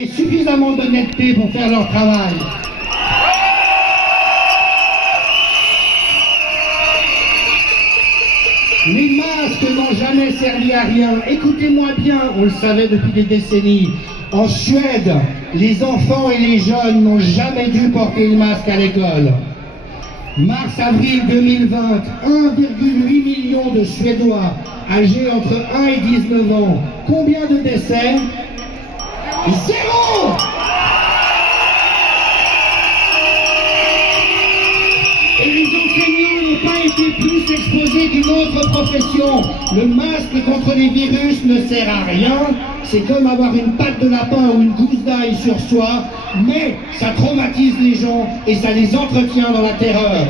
Suffisamment d'honnêteté pour faire leur travail. Les masques n'ont jamais servi à rien. Écoutez-moi bien, on le savait depuis des décennies. En Suède, les enfants et les jeunes n'ont jamais dû porter le masque à l'école. Mars-avril 2020, 1,8 million de Suédois âgés entre 1 et 19 ans. Combien de décès? Zéro! Et les enseignants n'ont pas été plus exposés qu'une autre profession. Le masque contre les virus ne sert à rien. C'est comme avoir une patte de lapin ou une gousse d'ail sur soi, mais ça traumatise les gens et ça les entretient dans la terreur.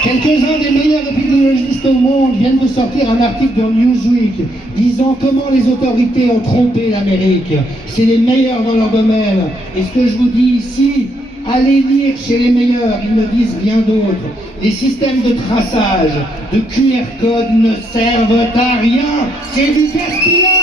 Quelques-uns des meilleurs épidémiologistes au monde viennent de sortir un article dans Newsweek disant comment les autorités ont trompé l'Amérique. C'est les meilleurs dans leur domaine. Et ce que je vous dis ici, allez lire chez les meilleurs, ils ne disent rien d'autre. Les systèmes de traçage, de QR code ne servent à rien. C'est du gaspillage.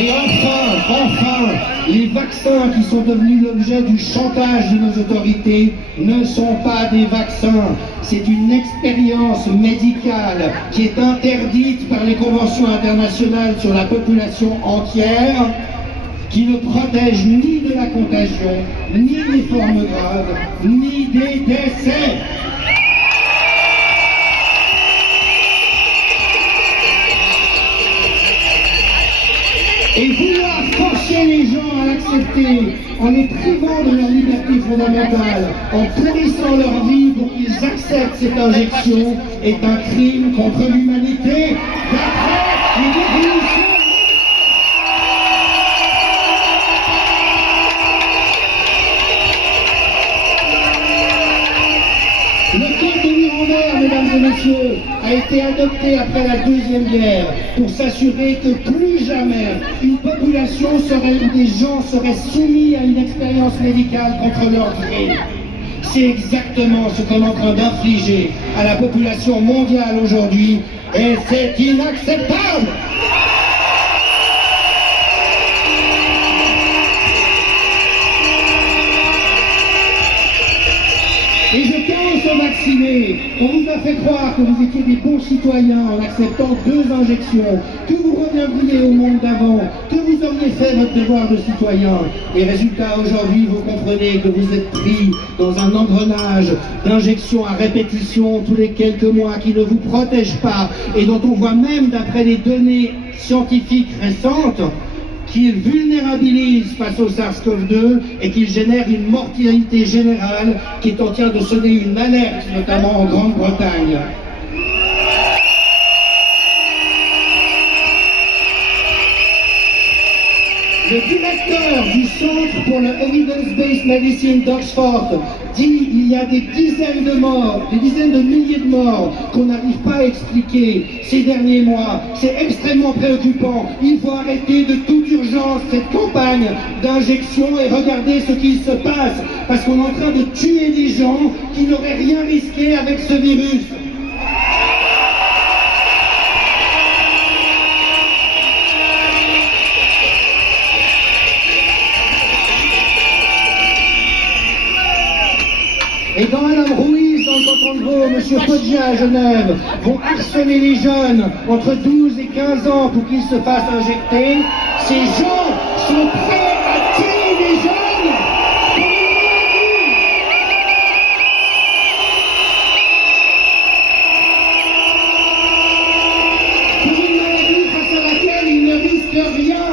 Et enfin, les vaccins qui sont devenus l'objet du chantage de nos autorités ne sont pas des vaccins. C'est une expérience médicale qui est interdite par les conventions internationales sur la population entière, qui ne protège ni de la contagion, ni des formes graves, ni des décès. Et vouloir forcer les gens à l'accepter en les privant de leur liberté fondamentale, en pourrissant leur vie pour qu'ils acceptent cette injection, est un crime contre l'humanité d'après les définitions. Le code de Nuremberg, mesdames et messieurs, a été adopté après la Deuxième Guerre pour s'assurer que plus jamais une population ou des gens seraient soumis à une expérience médicale contre leur gré. C'est exactement ce qu'on est en train d'infliger à la population mondiale aujourd'hui et c'est inacceptable! Et je tiens à se vacciner. On vous a fait croire que vous étiez des bons citoyens en acceptant 2 injections, que vous reviendriez au monde d'avant, que vous auriez fait votre devoir de citoyen. Et résultat, aujourd'hui, vous comprenez que vous êtes pris dans un engrenage d'injections à répétition tous les quelques mois qui ne vous protègent pas et dont on voit même, d'après les données scientifiques récentes, qu'il vulnérabilise face au SARS-CoV-2 et qu'il génère une mortalité générale qui est en train de sonner une alerte, notamment en Grande-Bretagne. Le directeur du Centre pour le Evidence-Based Medicine d'Oxford dit il y a des dizaines de morts, des dizaines de milliers de morts qu'on n'arrive pas à expliquer ces derniers mois. C'est extrêmement préoccupant. Il faut arrêter de toute urgence cette campagne d'injection et regarder ce qui se passe parce qu'on est en train de tuer des gens qui n'auraient rien risqué avec ce virus. Et quand Mme Ruiz, dans le canton de Vaud, M. Foggia à Genève, vont harceler les jeunes entre 12 et 15 ans pour qu'ils se fassent injecter, ces gens sont prêts à tuer les jeunes pour une maladie face à laquelle ils ne risquent rien.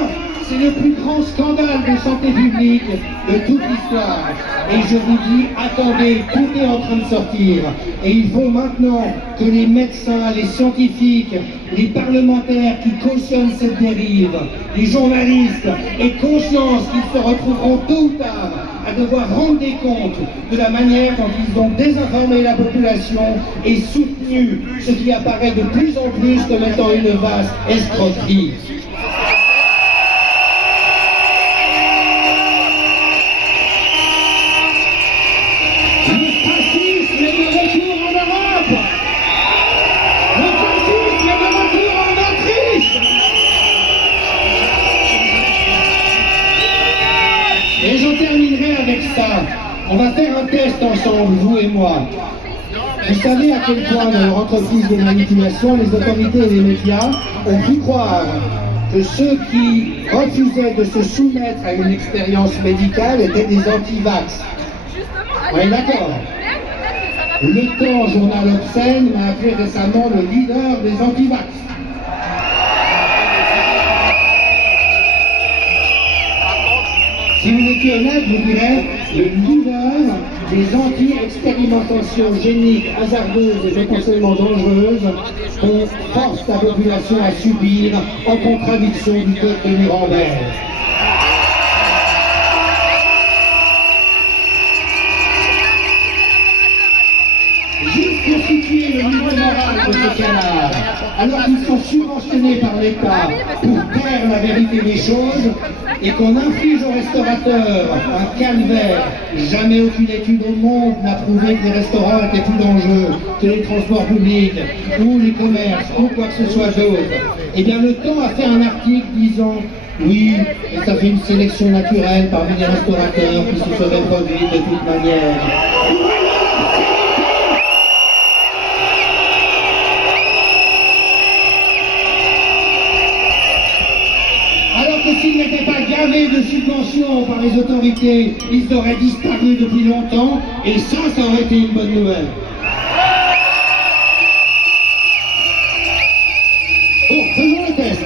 C'est le plus grand scandale de santé publique de toute l'histoire. Et je vous dis, attendez, tout est en train de sortir. Et il faut maintenant que les médecins, les scientifiques, les parlementaires qui cautionnent cette dérive, les journalistes, aient conscience qu'ils se retrouveront tôt ou tard à devoir rendre des comptes de la manière dont ils ont désinformé la population et soutenu ce qui apparaît de plus en plus comme étant une vaste escroquerie. Et j'en terminerai avec ça. On va faire un test ensemble, vous et moi. Vous savez à quel point dans leur entreprise de manipulation, les autorités et les médias ont pu croire que ceux qui refusaient de se soumettre à une expérience médicale étaient des anti-vax. On est d'accord? Le Temps, journal obscène, m'a appelé récemment le leader des anti-vax. Si vous étiez honnête, vous direz le leader des anti-expérimentations géniques hasardeuses et potentiellement dangereuses qu'on force la population à subir en contradiction du code de Nuremberg. Juste pour situer le niveau moral de ce canard, alors qu'ils sont subventionnés par l'État pour taire la vérité des choses, et qu'on inflige aux restaurateurs un calvaire. Jamais aucune étude au monde n'a prouvé que les restaurants étaient plus dangereux que les transports publics, ou les commerces, ou quoi que ce soit d'autre. Eh bien, le Temps a fait un article disant oui, ça fait une sélection naturelle parmi les restaurateurs qui se seraient produits de toute manière. S'ils n'étaient pas gavés de subventions par les autorités, ils auraient disparu depuis longtemps, et ça aurait été une bonne nouvelle. Bon, faisons le test.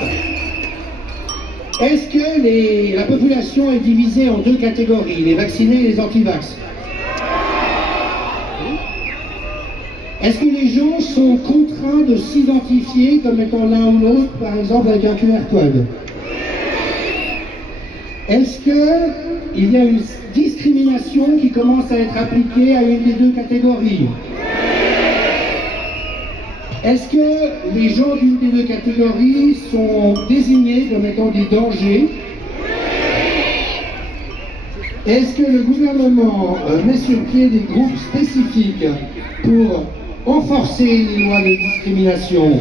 Est-ce que la population est divisée en deux catégories, les vaccinés et les anti-vax? Est-ce que les gens sont contraints de s'identifier comme étant l'un ou l'autre, par exemple avec un QR code? Est-ce qu'il y a une discrimination qui commence à être appliquée à une des deux catégories? Est-ce que les gens d'une des deux catégories sont désignés comme étant des dangers? Est-ce que le gouvernement met sur pied des groupes spécifiques pour renforcer les lois de discrimination?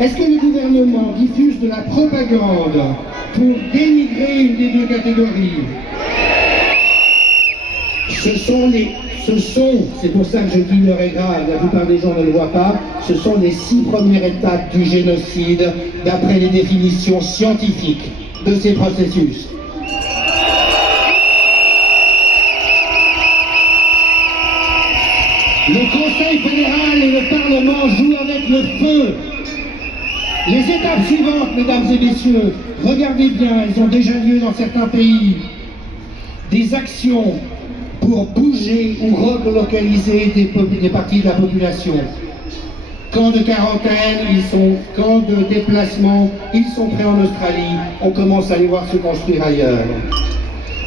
Est-ce que le gouvernement diffuse de la propagande pour dénigrer une des deux catégories? C'est pour ça que je dis l'heure est grave, la plupart des gens ne le voient pas, ce sont les 6 premières étapes du génocide, d'après les définitions scientifiques de ces processus. Le Conseil fédéral et le Parlement jouent avec le feu. Les étapes suivantes, mesdames et messieurs, regardez bien, elles ont déjà lieu dans certains pays. Des actions pour bouger ou relocaliser des parties de la population. Camps de quarantaine, camps de déplacement, ils sont prêts en Australie, on commence à les voir se construire ailleurs.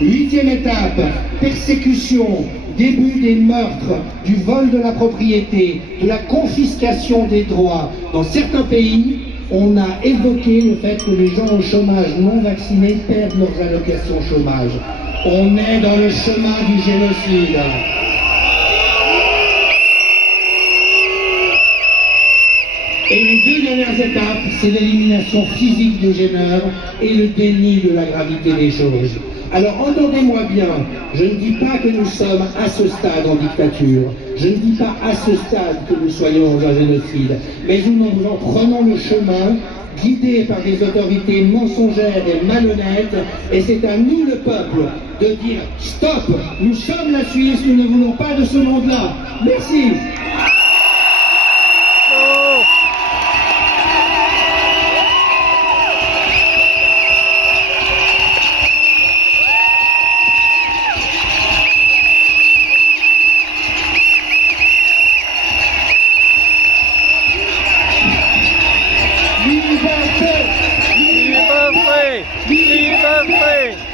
8e étape, persécution, début des meurtres, du vol de la propriété, de la confiscation des droits. Dans certains pays, on a évoqué le fait que les gens au chômage non vaccinés perdent leurs allocations chômage. On est dans le chemin du génocide. Et les 2 dernières étapes, c'est l'élimination physique des gêneurs et le déni de la gravité des choses. Alors entendez-moi bien, je ne dis pas que nous sommes à ce stade en dictature, je ne dis pas à ce stade que nous soyons dans un génocide, mais nous en prenons le chemin, guidés par des autorités mensongères et malhonnêtes, et c'est à nous le peuple de dire stop, nous sommes la Suisse, nous ne voulons pas de ce monde-là. Merci.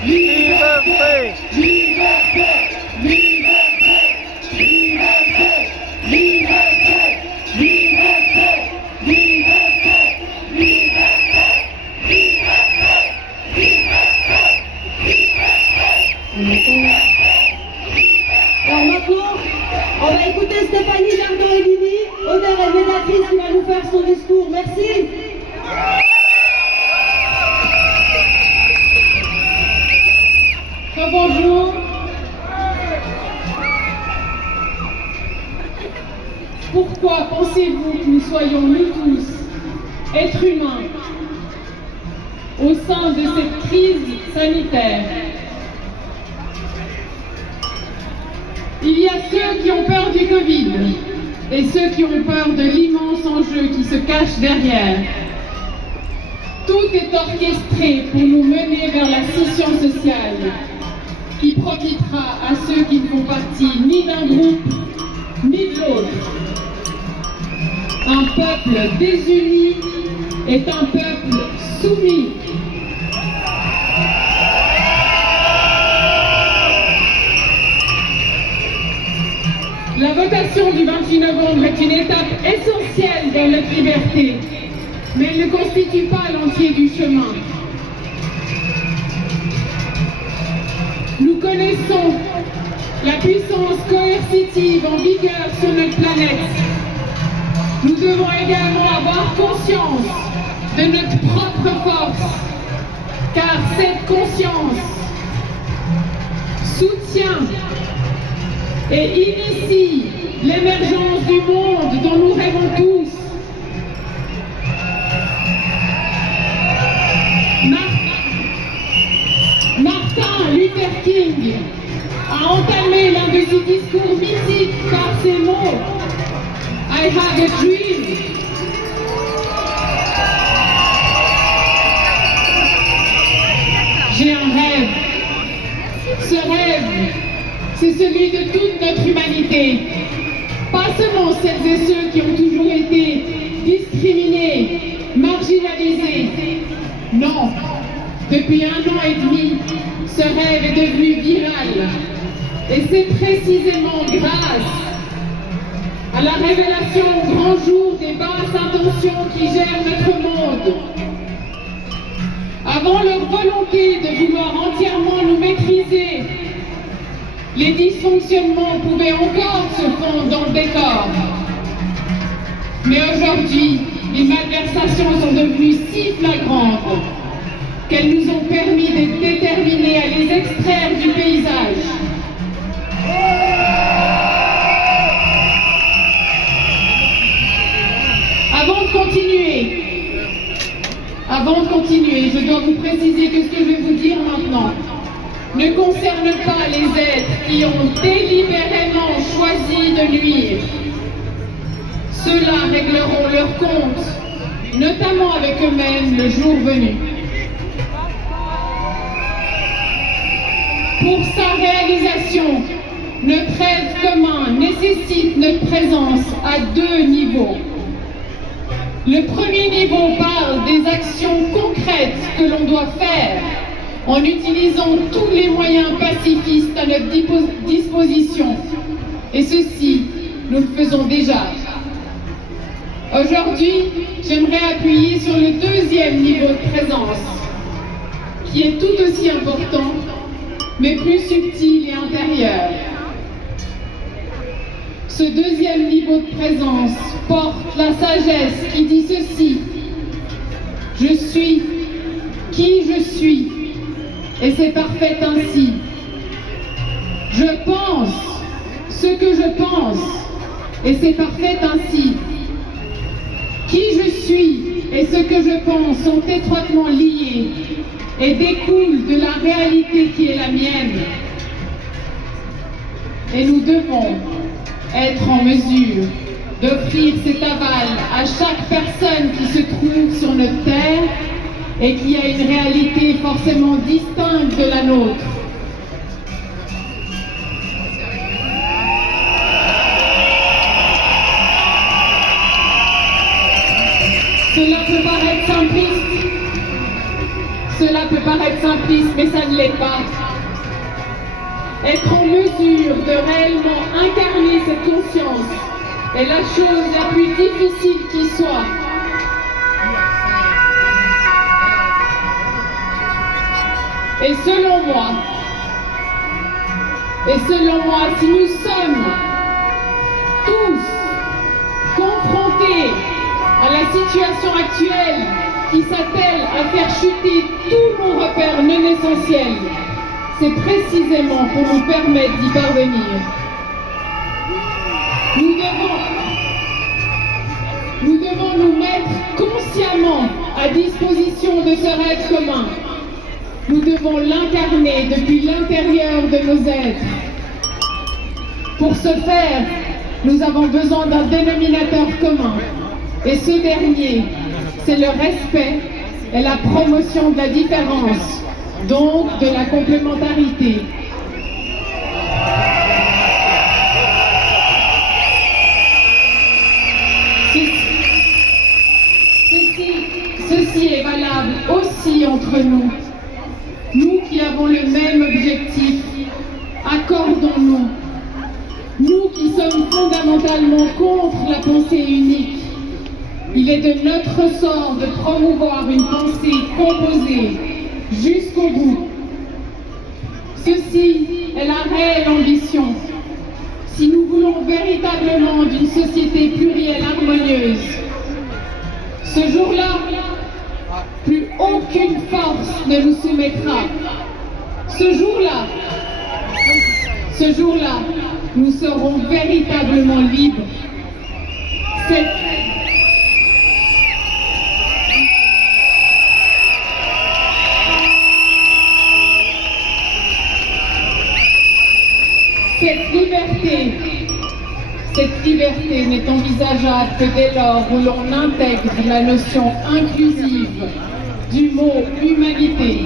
Liberté! pensez-vous que nous soyons, nous tous, êtres humains, au sein de cette crise sanitaire? Il y a ceux qui ont peur du Covid et ceux qui ont peur de l'immense enjeu qui se cache derrière. Tout est orchestré pour nous mener vers la scission sociale qui profitera à ceux qui ne font partie ni d'un groupe ni de l'autre. Un peuple désuni est un peuple soumis. La votation du 28 novembre est une étape essentielle dans notre liberté, mais elle ne constitue pas l'entier du chemin. Nous connaissons la puissance coercitive en vigueur sur notre planète. Nous devons également avoir conscience de notre propre force, car cette conscience soutient et initie l'émergence du monde dont nous rêvons tous. Martin Luther King a entamé l'un de ses discours mythiques par ces mots: I have a dream. J'ai un rêve. Ce rêve, c'est celui de toute notre humanité. Pas seulement celles et ceux qui ont toujours été discriminés, marginalisés. Non, depuis 1 an et demi, ce rêve est devenu viral. Et c'est précisément grâce à la révélation au grand jour des basses intentions qui gèrent notre monde. Avant leur volonté de vouloir entièrement nous maîtriser, les dysfonctionnements pouvaient encore se fondre dans le décor. Mais aujourd'hui, les malversations sont devenues si flagrantes qu'elles nous ont permis d'être déterminés à les extraire du paysage. Avant de continuer, je dois vous préciser que ce que je vais vous dire maintenant ne concerne pas les êtres qui ont délibérément choisi de nuire. Ceux-là régleront leurs comptes, notamment avec eux-mêmes le jour venu. Pour sa réalisation, notre rêve commun nécessite notre présence à 2 niveaux. Le premier niveau parle des actions concrètes que l'on doit faire en utilisant tous les moyens pacifistes à notre disposition. Et ceci, nous le faisons déjà. Aujourd'hui, j'aimerais appuyer sur le 2e niveau de présence, qui est tout aussi important, mais plus subtil et intérieur. Ce 2e niveau de présence porte la sagesse qui dit ceci: je suis qui je suis, et c'est parfait ainsi. Je pense ce que je pense, et c'est parfait ainsi. Qui je suis et ce que je pense sont étroitement liés et découlent de la réalité qui est la mienne. Et nous devons être en mesure d'offrir cet aval à chaque personne qui se trouve sur notre terre et qui a une réalité forcément distincte de la nôtre. Cela peut paraître simpliste, mais ça ne l'est pas. Être en mesure de réellement incarner cette conscience est la chose la plus difficile qui soit. Et selon moi, si nous sommes tous confrontés à la situation actuelle qui s'attelle à faire chuter tous nos repères non essentiels, c'est précisément pour nous permettre d'y parvenir. Nous devons nous mettre consciemment à disposition de ce rêve commun. Nous devons l'incarner depuis l'intérieur de nos êtres. Pour ce faire, nous avons besoin d'un dénominateur commun. Et ce dernier, c'est le respect et la promotion de la différence, donc de la complémentarité. Ceci est valable aussi entre nous. Nous qui avons le même objectif, accordons-nous. Nous qui sommes fondamentalement contre la pensée unique. Il est de notre sort de promouvoir une pensée composée jusqu'au bout. Ceci est la réelle ambition. Si nous voulons véritablement d'une société plurielle harmonieuse, ce jour-là, plus aucune force ne nous soumettra. Ce jour-là, nous serons véritablement libres. Cette liberté n'est envisageable que dès lors où l'on intègre la notion inclusive du mot humanité.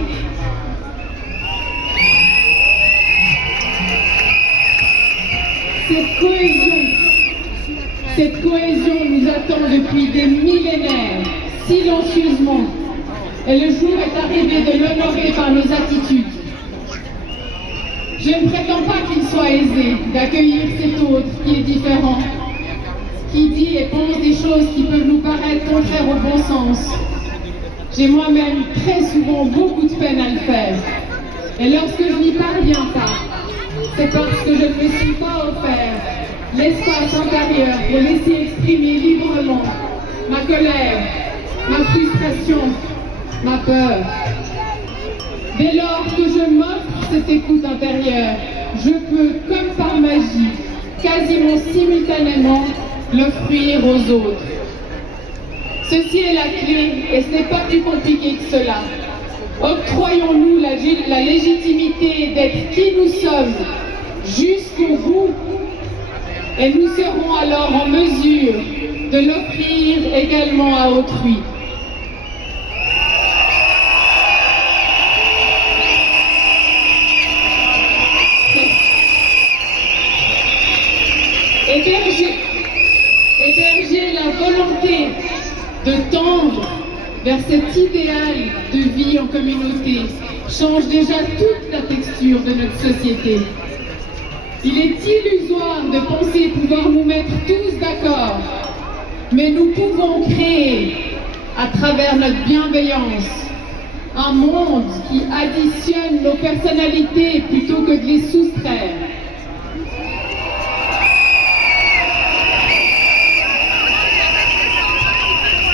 Cette cohésion nous attend depuis des millénaires, silencieusement, et le jour est arrivé de l'honorer par nos attitudes. Je ne prétends pas qu'il soit aisé d'accueillir cet autre qui est différent, qui dit et pense des choses qui peuvent nous paraître contraires au bon sens. J'ai moi-même très souvent beaucoup de peine à le faire. Et lorsque je n'y parviens pas, c'est parce que je ne me suis pas offert l'espace intérieur pour laisser exprimer librement ma colère, ma frustration, ma peur. Dès lors que je m'offre cette écoute intérieure, je peux, comme par magie, quasiment simultanément, l'offrir aux autres. Ceci est la clé et ce n'est pas plus compliqué que cela. Octroyons-nous la légitimité d'être qui nous sommes jusqu'au bout et nous serons alors en mesure de l'offrir également à autrui. Héberger la volonté de tendre vers cet idéal de vie en communauté change déjà toute la texture de notre société. Il est illusoire de penser pouvoir nous mettre tous d'accord, mais nous pouvons créer, à travers notre bienveillance, un monde qui additionne nos personnalités plutôt que de les soustraire.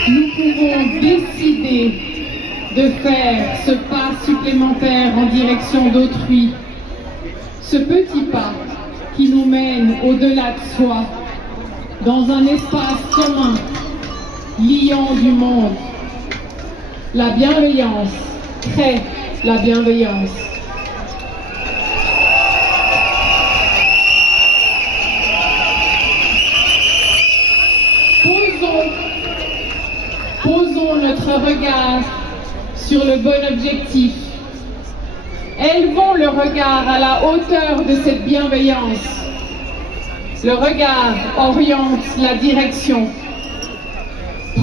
Nous pouvons décider de faire ce pas supplémentaire en direction d'autrui, ce petit pas qui nous mène au-delà de soi, dans un espace commun, liant du monde. La bienveillance crée la bienveillance. Posons notre regard sur le bon objectif. Élevons le regard à la hauteur de cette bienveillance. Le regard oriente la direction.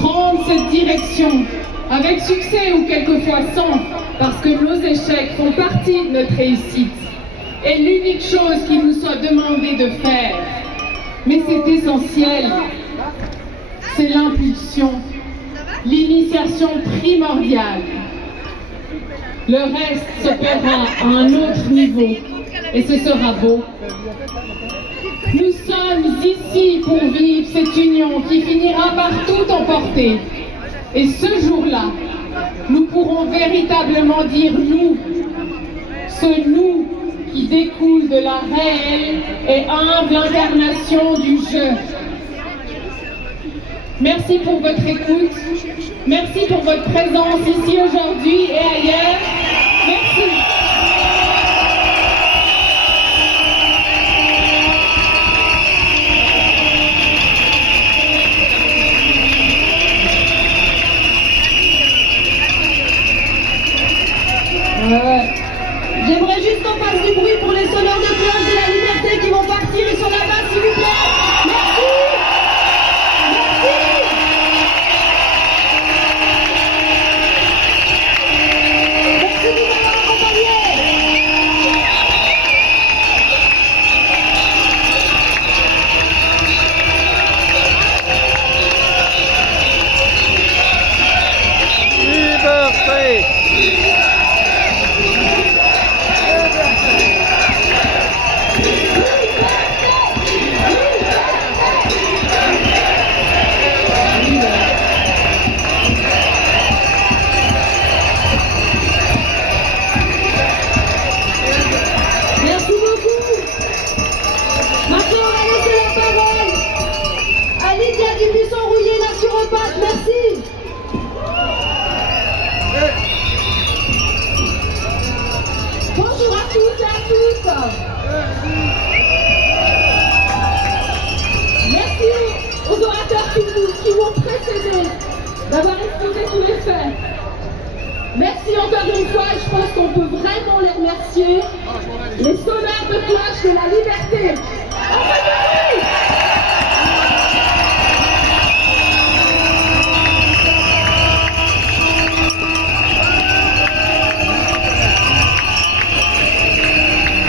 Prendre cette direction avec succès ou quelquefois sans, parce que nos échecs font partie de notre réussite, est l'unique chose qu'il nous soit demandé de faire. Mais c'est essentiel. C'est l'impulsion, l'initiation primordiale. Le reste s'opérera à un autre niveau et ce sera beau. Nous sommes ici pour vivre cette union qui finira par tout emporter. Et ce jour-là, nous pourrons véritablement dire nous, ce nous qui découle de la réelle et humble incarnation du je. Merci pour votre écoute. Merci pour votre présence ici aujourd'hui et ailleurs. Merci. J'aimerais juste qu'on fasse du bruit pour les sonneurs de cloche de la liberté qui vont partir. Ils sont là-bas, s'il vous plaît. Merci. Merci. Merci de nous avoir accompagnés. Liberté! Merci beaucoup. Maintenant, on va laisser la parole à Lydia du Buisson-Rouillé, naturopathe. Merci. Bonjour à tous et à toutes. Merci aux orateurs qui m'ont précédé d'avoir exposé tous les faits. Merci encore une fois, et je pense qu'on peut vraiment les remercier. Les sonneurs de cloche de la liberté.